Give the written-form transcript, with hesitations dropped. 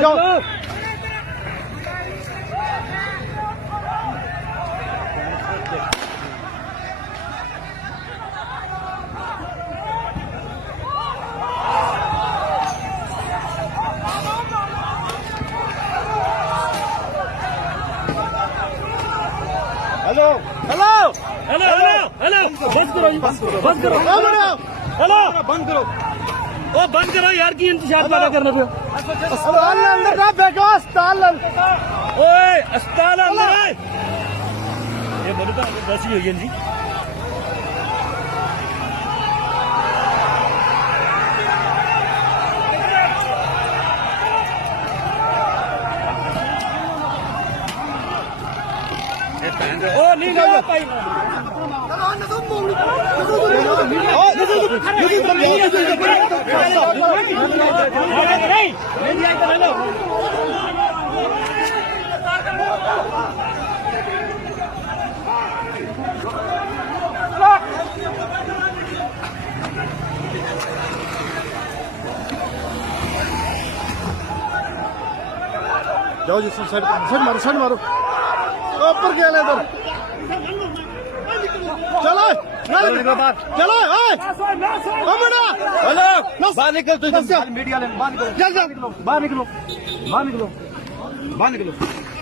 जाओ hello hello hello hello hello बंद करो जी, बंद करो हेलो बंद करो ओ बंद करो यार की इंतजार पैदा करने पे अस्पताल अंदर ना फेंको अस्पताल ओए अस्पताल अंदर है ये बोले तो वैसी हुई है जी ओ नहीं ना भाई जाओ जी साइड साइड मारो ऊपर गया इधर चलो चलो हेलो बाहर निकल तू मीडिया ले बाहर निकलो बाहर निकलो बाहर निकलो बाहर निकलो बाहर निकलो